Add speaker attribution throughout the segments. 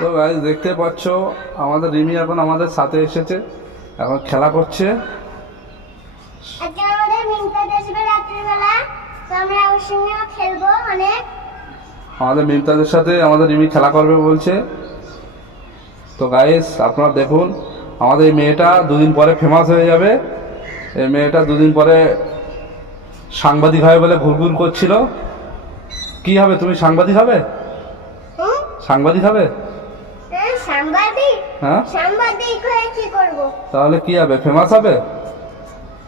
Speaker 1: তো গাইজ দেখতে পাচ্ছ আমাদের রিমি এখন আমাদের সাথে এসেছে এখন খেলা করছে।
Speaker 2: আজকে আমাদের মিন্টা আসবে রাত্রিবেলা তো আমরা ওর সঙ্গে খেলব অনেক।
Speaker 1: আমাদের মিমতাদের সাথে আমাদের রিমি খেলা করবে বলছে। তো গাইস আপনারা দেখুন আমাদের এই মেয়েটা দুদিন পরে ফেমাস হয়ে যাবে। এই মেয়েটা দুদিন পরে সাংবাদিক হবে বলে ঘুরঘুর করছিল। কি হবে তুমি সাংবাদিক হবে? সাংবাদিক হবে?
Speaker 2: হ্যাঁ সাংবাদিক।
Speaker 1: হ্যাঁ?
Speaker 2: সাংবাদিক হয়ে কি করব?
Speaker 1: তাহলে কি হবে? ফেমাস হবে?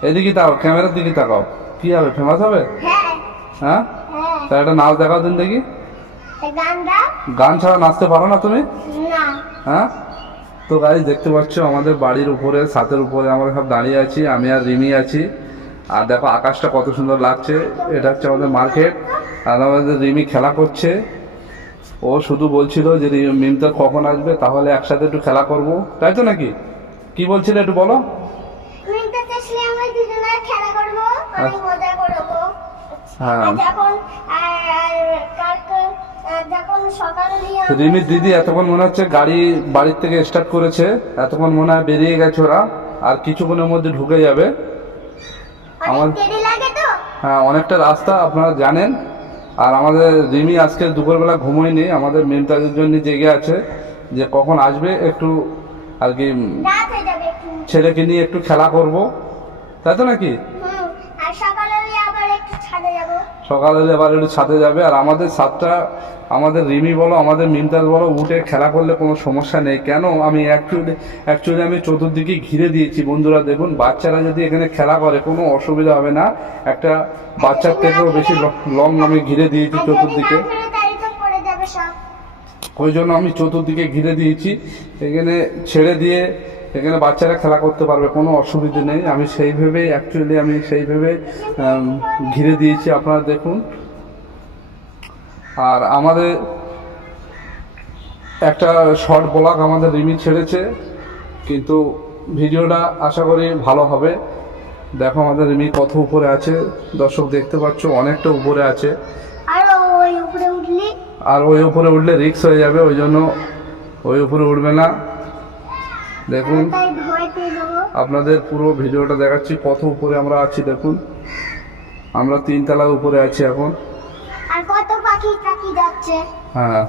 Speaker 1: এদিকে তাকাও ক্যামেরার দিকে তাকাও। কি হবে? ফেমাস হবে?
Speaker 2: হ্যাঁ।
Speaker 1: হ্যাঁ?
Speaker 2: হ্যাঁ।
Speaker 1: তা একটা নাচ দেখাও দিন দেখি।
Speaker 2: গান
Speaker 1: গান ছাড়া নাচতে পারো না তুমি?
Speaker 2: না।
Speaker 1: হ্যাঁ? তো গাড়ি দেখতে পাচ্ছ আমাদের বাড়ির উপরে ছাতের উপরে আমরা সব দাঁড়িয়ে আছি আমি আর রিমি আছি। আর দেখো আকাশটা কত সুন্দর লাগছে। এটা হচ্ছে আমাদের মার্কেট আর আমাদের রিমি খেলা করছে। ও শুধু বলছিল যে মিমতা কখন আসবে তাহলে একসাথে একটু খেলা করব। তাই তো নাকি? কি বলছিলে একটু বলো। আচ্ছা। হ্যাঁ। রিমির দিদি এতক্ষণ মনে হচ্ছে গাড়ি বাড়ির থেকে স্টার্ট করেছে এতক্ষণ মনে হয় বেরিয়ে গেছে ওরা আর কিছুক্ষণের মধ্যে ঢুকে যাবে। আমার- হ্যাঁ অনেকটা রাস্তা আপনারা জানেন আর আমাদের রিমি আজকে দুপুরবেলা ঘুমোয়নি আমাদের মেমতাজের জন্য জেগে আছে যে কখন আসবে একটু আর কি ছেলেকে নিয়ে একটু খেলা করব। তাই তো নাকি?
Speaker 2: সকালে আবার একটু ছাদে যাবে,
Speaker 1: আর আমাদের সাতটা আমাদের রিমি বলো, আমাদের মিমতাজ বলো, উঠে খেলা করলে কোনো সমস্যা নেই। কেন? আমি অ্যাকচুয়ালি অ্যাকচুয়ালি আমি চতুর্দিকে ঘিরে দিয়েছি। বন্ধুরা দেখুন, বাচ্চারা যদি এখানে খেলা করে, কোনো অসুবিধা হবে না। একটা বাচ্চার থেকেও বেশি লং আমি ঘিরে দিয়েছি চতুর্দিকে। ওই জন্য আমি চতুর্দিকে ঘিরে দিয়েছি। এখানে ছেড়ে দিয়ে এখানে বাচ্চারা খেলা করতে পারবে কোনো অসুবিধে নেই। আমি সেইভাবে অ্যাকচুয়ালি আমি সেইভাবে ঘিরে দিয়েছি। আপনারা দেখুন। আর আমাদের একটা শর্ট ব্লগ আমাদের রিমি ছেড়েছে কিন্তু ভিডিওটা আশা করি ভালো হবে। দেখো আমাদের রিমি কত উপরে আছে। দর্শক দেখতে পাচ্ছ অনেকটা উপরে আছে।
Speaker 2: আর ওই উপরে উঠলে?
Speaker 1: রিক্স হয়ে যাবে ওই জন্য ওই উপরে উঠবে না। দেখুন আপনাদের পুরো ভিডিওটা দেখাচ্ছি কত উপরে আমরা আছি দেখুন। আমরা তিনতলার উপরে আছি এখন।
Speaker 2: আর কত পাখি পাখি যাচ্ছে।
Speaker 1: হ্যাঁ।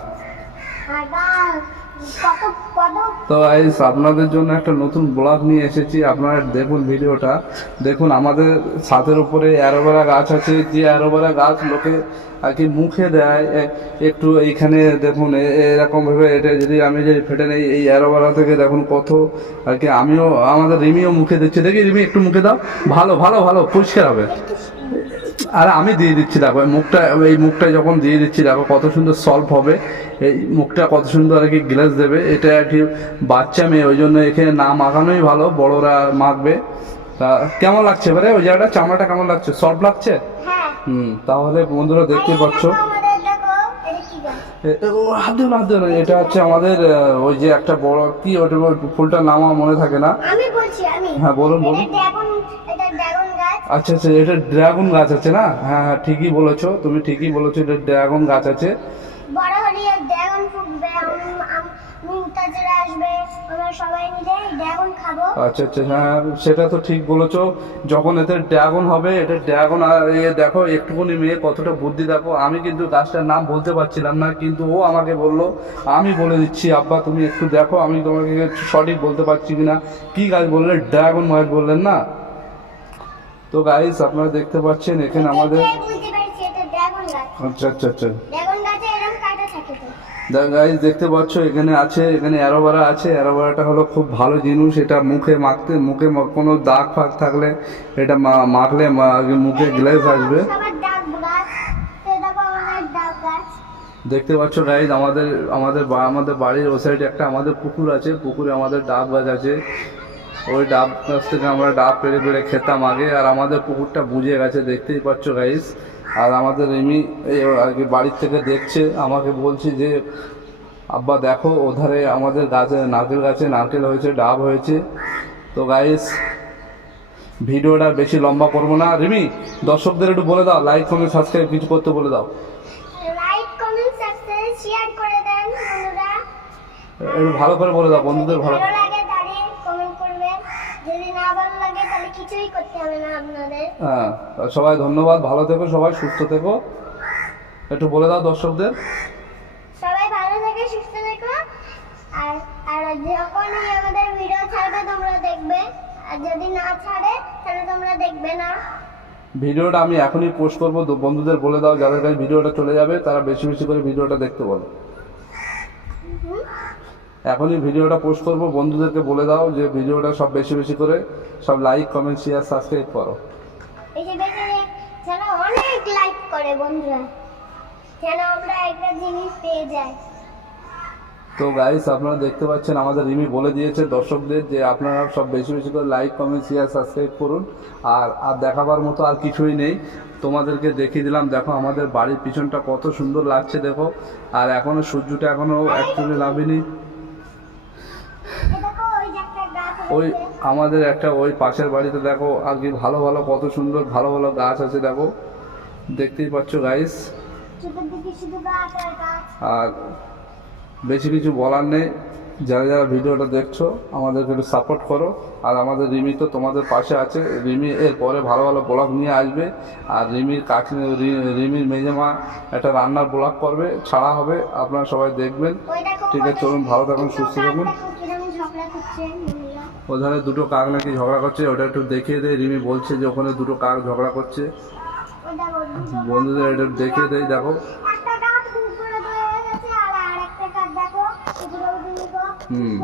Speaker 1: তো গাইস আপনাদের জন্য একটা নতুন ব্লগ নিয়ে এসেছি। আপনারা দেখুন ভিডিওটা। দেখুন, আমাদের ছাদের উপরে অ্যারোভেরা গাছ আছে। যে অ্যারোভেরা গাছ লোকে আর কি মুখে দেয় একটু এইখানে দেখুন, এ- এরকম ভাবে এটা যদি আমি যদি ফেটে নেই, এই অ্যারোভেরা থেকে দেখুন কত আর কি আমিও, আমাদের রিমিও মুখে দিচ্ছি। দেখি রিমি, একটু মুখে দাও। ভালো ভালো ভালো, পরিষ্কার হবে। আর আমি দিয়ে দিচ্ছি দেখো এই মুখটা এই মুখটা যখন দিয়ে দিচ্ছি দেখো কত সুন্দর সলভ হবে। এই মুখটা কত সুন্দর আর কি গ্লাস দেবে। এটা কি বাচ্চা মেয়ে ওই জন্য এখানে না মাখানোই ভালো বড়রা মাখবে। তা কেমন লাগছে এবারে? ওই জায়গাটা চামড়াটা কেমন লাগছে? সলভ লাগছে?
Speaker 2: হ্যাঁ।
Speaker 1: হুম তাহলে বন্ধুরা দেখতে পাচ্ছ।
Speaker 2: এটা কি গাছ?
Speaker 1: এ- এ- ও হাত দিও না হাত দিও না এটা হচ্ছে আমাদের ওই যে একটা বড় কি ওটা ফুলটার নাম আমার মনে থাকে না। হ্যাঁ, বলুন, বলুন।
Speaker 2: এটা ড্রাগন এটা ড্রাগন গাছ
Speaker 1: আচ্ছা আচ্ছা এটা ড্রাগন গাছ আছে না? হ্যাঁ হ্যাঁ ঠিকই বলেছ তুমি ঠিকই বলেছ এটা ড্রাগন গাছ আছে।
Speaker 2: বড় হলে ড্রাগন ফুটবে মিন্তাজরা আসবে আমরা সবাই মিলে ড্রাগন খাব।
Speaker 1: আচ্ছা আচ্ছা হ্যাঁ সেটা তো ঠিক বলেছ। যখন এতে ড্রাগন হবে এটা ড্রাগন আর এ দেখো একটুখানি মেয়ে কতটা বুদ্ধি দেখো আমি কিন্তু গাছটার নাম বলতে পারছিলাম না কিন্তু ও আমাকে বলল আমি বলে দিচ্ছি আব্বা তুমি একটু দেখো আমি তোমাকে সঠিক বলতে পারছি কিনা। কি গাছ বললে? ড্রাগন গাছ বললেন না? তো গাইস আপনারা দেখতে পাচ্ছেন এখানে আমাদের আচ্ছা আচ্ছা আচ্ছা। গাইজ দেখতে পাচ্ছ এখানে আছে এখানে অ্যারোভেরা আছে। অ্যারোভেরাটা হলো খুব ভালো জিনিস এটা মুখে মাখতে মুখে কোনো দাগ ফাগ থাকলে এটা মা- মাখলে মুখে গ্লেজ আসবে। দেখতে পাচ্ছ গাইজ আমাদের আমাদের আমাদের বাড়ির ও সাইডে একটা আমাদের পুকুর আছে। পুকুরে আমাদের ডাব গাছ আছে। ওই ডাব গাছ থেকে আমরা ডাব পেড়ে পেড়ে খেতাম আগে আর আমাদের পুকুরটা বুঝে গেছে দেখতেই পাচ্ছ গাইস আর আমাদের এমনি আর কি বাড়ির থেকে দেখছে আমাকে বলছে যে আব্বা দেখো ওধারে আমাদের গাছে নারকেল গাছে নারকেল হয়েছে ডাব হয়েছে। তো গাইস ভিডিওটা বেশি লম্বা করব না। রিমি দর্শকদের একটু বলে দাও লাইক কমেন্ট সাবস্ক্রাইব কিছু করতে বলে দাও।
Speaker 2: লাইক কমেন্ট সাবস্ক্রাইব শেয়ার করে দেন বন্ধুরা।
Speaker 1: একটু ভালো করে বলে দাও বন্ধুদের ভালো
Speaker 2: ভালো লাগে তাহলে কমেন্ট করবেন যদি না ভালো লাগে তাহলে কিছুই করতে হবে না আপনাদের।
Speaker 1: হ্যাঁ সবাই ধন্যবাদ ভালো থেকো সবাই সুস্থ থেকো। একটু বলে দাও দর্শকদের।
Speaker 2: সবাই ভালো থেকে সুস্থ থেকো। আর আর যখনই আমাদের ভিডিও ছাড়বে তোমরা দেখবে। আর যদি না ছাড়ে তাহলে তোমরা দেখবে না।
Speaker 1: ভিডিওটা আমি এখনই পোস্ট করব। বন্ধুদের বলে দাও যাদের কাছে ভিডিওটা চলে যাবে তারা বেশি বেশি করে ভিডিওটা দেখতে বলো? এখনই ভিডিওটা পোস্ট করব। বন্ধুদেরকে বলে দাও যে ভিডিওটা সব বেশি বেশি করে সব লাইক কমেন্ট শেয়ার সাবস্ক্রাইব করো।
Speaker 2: বেশি বেশি যেন অনেক লাইক করে বন্ধুরা। যেন আমরা একটা জিনিস পেয়ে যাই।
Speaker 1: তো গাইস আপনারা দেখতে পাচ্ছেন আমাদের রিমি বলে দিয়েছে দর্শকদের যে আপনারা সব বেশি বেশি করে লাইক কমেন্ট শেয়ার সাবস্ক্রাইব করুন। আর আর দেখাবার মতো আর কিছুই নেই। তোমাদেরকে দেখিয়ে দিলাম দেখো আমাদের বাড়ির পিছনটা কত সুন্দর লাগছে দেখো। আর এখনও সূর্যটা এখনও অ্যাকচুয়ালি নামেনি
Speaker 2: এ দেখো ওই যে একটা গাছ
Speaker 1: ওই আমাদের একটা ওই পাশের বাড়িতে দেখো আর কি ভালো ভালো কত সুন্দর ভালো ভালো গাছ আছে দেখো। দেখতেই পাচ্ছ গাইস
Speaker 2: আর
Speaker 1: বেশি কিছু বলার নেই। যারা যারা ভিডিওটা দেখছ আমাদেরকে একটু সাপোর্ট করো। আর আমাদের রিমি তো তোমাদের পাশে আছে। রিমি এর পরে ভালো ভালো ব্লগ নিয়ে আসবে। আর রিমির কাকি রিমির মেজেমা একটা রান্নার ব্লগ করবে। ছাড়া হবে আপনারা সবাই দেখবেন। ঠিক আছে, চলুন, ভালো থাকুন, সুস্থ থাকুন। ওখানে দুটো কাক নাকি ঝগড়া করছে, ওটা একটু দেখিয়ে দেয় রিমি বলছে যে ওখানে দুটো কাক ঝগড়া করছে। বন্ধুদের এটা দেখিয়ে দেয় দেখো হুম।